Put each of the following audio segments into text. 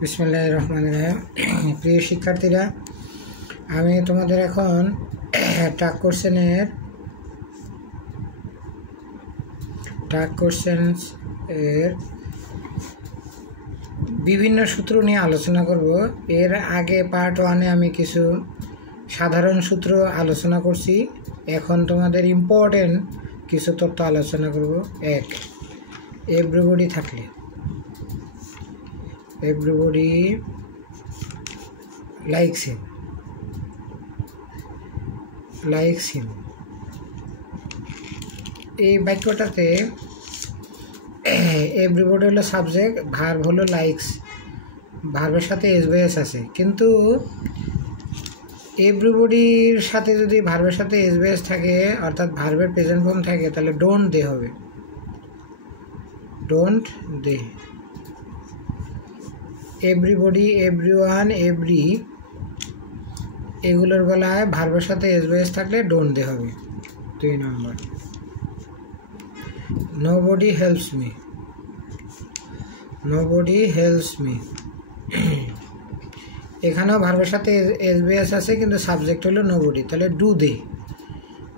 বিসমিল্লাহির রহমানির রহিম। প্রিয় শিক্ষার্থীরা, আমি তোমাদের এখন টাগ কোশ্চেন্স এর বিভিন্ন সূত্র নিয়ে আলোচনা করব। এর আগে পার্ট 1-এ আমি কিছু সাধারণ সূত্র আলোচনা করছি। এখন তোমাদের ইম্পর্টেন্ট কিছু তথ্য আলোচনা করব। 1, এভরিবডি থাকলে everybody likes him এই বাক্যটাতে এভরিবডি হলো সাবজেক্ট, ভার্ব হলো লাইকস, ভার্বের সাথে এসবিএস আছে। কিন্তু এভরিবডির সাথে যদি ভার্বের সাথে এসবিএস থাকে, অর্থাৎ ভার্বের প্রেজেন্ট ফর্ম থাকে, তাহলে ডোন্ট দে হবে, don't they. Everybody, everyone, every এগুলোর বেলায় ভার্বের সাথে এসবিএস থাকলে ডোন্ট দে হবে। 2 নম্বর, nobody helps me, nobody helps me এখানেও ভার্বের সাথে এসবিএস আছে, কিন্তু সাবজেক্ট হলো নোবডি, তাহলে ডু দে।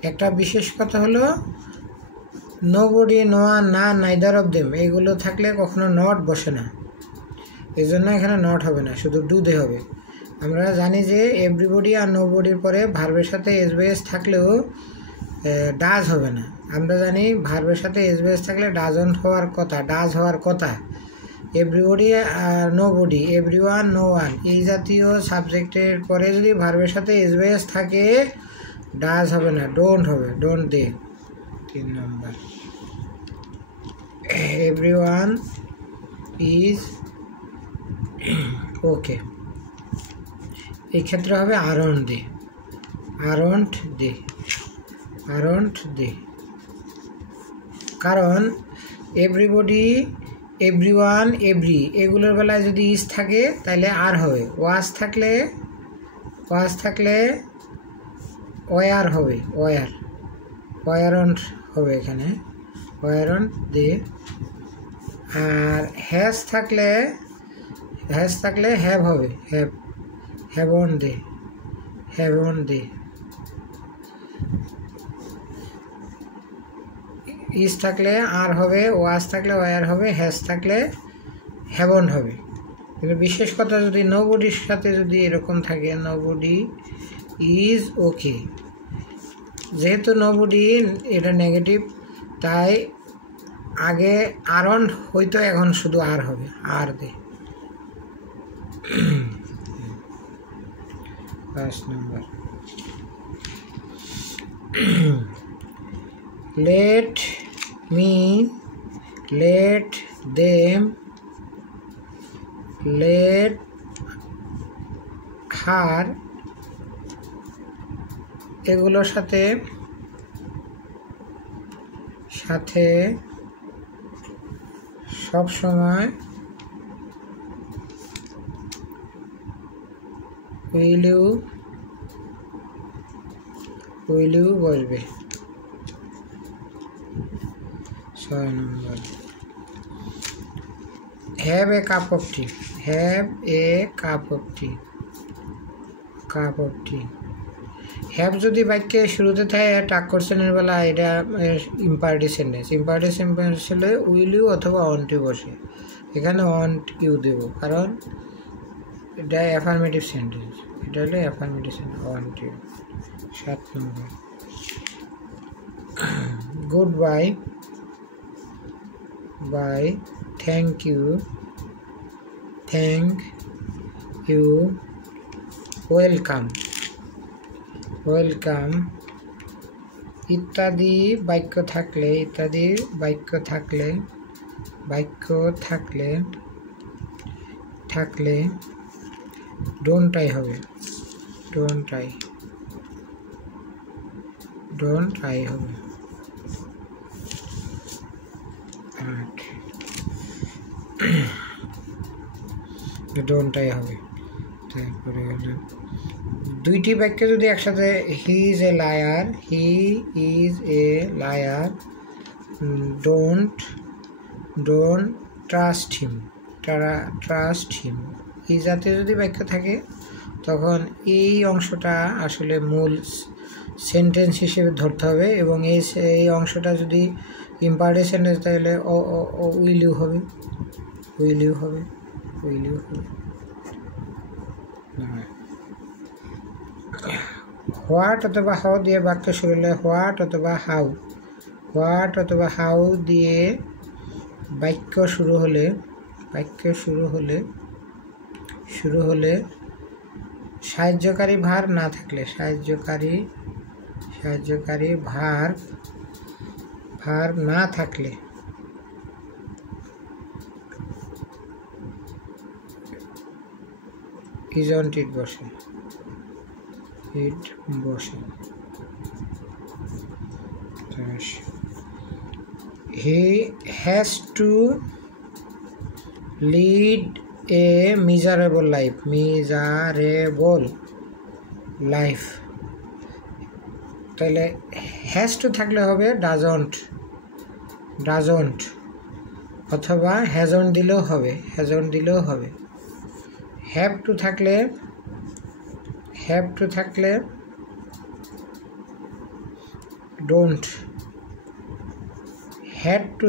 একটা বিশেষ কথা হলো নোবডি, নো ওয়ান, না, নাইদার অফ দেম এগুলো থাকলে কখনো নট বসে না, এই জন্য এখানে নট হবে না, শুধু ডু দে হবে। আমরা জানি যে এভরিবডি আর নোবডির পরে ভার্বের সাথে এসবিএস থাকলেও ডাজ হবে না। আমরা জানি ভার্বের সাথে এসবিএস থাকলে ডাজন্ট হওয়ার কথা, ডাজ হওয়ার কথা। এভরিবডি আর নোবডি, এভরিওয়ান, নো ওয়ান এই জাতীয় সাবজেক্টের পরে যদি ভার্বের সাথে এসবিএস থাকে ডাজ হবে না, ডোন্ট হবে, ডোন্ট দে। 3 নম্বর, এভরিওয়ান ইজ ওকে, এই ক্ষেত্রে হবে aren't they, aren't they, aren't they. কারণ এভরিবডি, এভরিওয়ান, এভরি এগুলোর বেলায় যদি ইজ থাকে তাহলে আর হবে, ওয়াজ থাকলে ওয়ার হবে, ওয়ারন্ট হবে এখানে, ওয়ারন্ট দে। আর হ্যাজ থাকলে হ্যাভ হবে, haven't they, haven't they. Is থাকলে আর হবে, ওয়াজ থাকলে ওয়ার হবে, হ্যাজ থাকলে হ্যাভন্ট হবে। কিন্তু বিশেষ কথা যদি নোবডির সাথে যদি এরকম থাকে, নোবডি ইজ ওকে, যেহেতু নোবডি এটা নেগেটিভ, তাই আগে আরন্ট হইতো, এখন শুধু আর হবে, আর দে। 5 নম্বর, let me, let them, let her এগুলোর সাথে সব সময় উইল ইউ বলবে। 6 নম্বর, have a cup of tea, have a cup of tea, cup of tea. Have যদি বাক্যে শুরুতে থাকে টাগ কোশ্চেনের বেলা, এটা ইম্পারেটিভ সেন্টেন্স। ইম্পারেটিভ সেন্টেন্স হলে উইল ইউ অথবা ওয়ান্ট ইউ বসে, এখানে ওয়ান্ট ইউ দেব, কারণ এটা অ্যাফার্মেটিভ সেন্টেন্স, এটা হলো অ্যাফার্মেটিভ সেন্টেন্স, ওয়ান্ট ইউ। 7 নম্বর, good bye, bye, thank you, welcome, welcome ইত্যাদি বাক্য থাকলে ডোন্ট আই হবে, ডোন্ট আই হবে। 8, ডোন্ট আই হবে। তারপরে হলো দুইটি বাক্য যদি একসাথে, he is a liar, don't trust him, এই জাতীয় যদি বাক্য থাকে তখন এই অংশটা আসলে মূল সেন্টেন্স হিসেবে ধরতে হবে, এবং এই অংশটা যদি ইম্পারেটিভ সেন্টেন্স তাহলে উইল ইউ হবে, উইল ইউ হবে, উইল ইউ হবে। হোয়াট অথবা হাউ দিয়ে বাক্য শুরু হলে হোয়াট অথবা হাউ, হোয়াট অথবা হাউ দিয়ে বাক্য শুরু হলে সাহায্যকারী ভার না থাকলে, সাহায্যকারী ভার না থাকলে isn't it বসে, it বসে। he has to lead a miserable life, তাহলে হ্যাজ টু থাকলে হবে ডাজন্ট অথবা হ্যাজন্ট দিলেও হবে, হ্যাভ টু থাকলে ডোন্ট, হ্যাড টু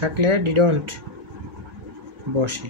থাকলে ডিডন্ট বসে।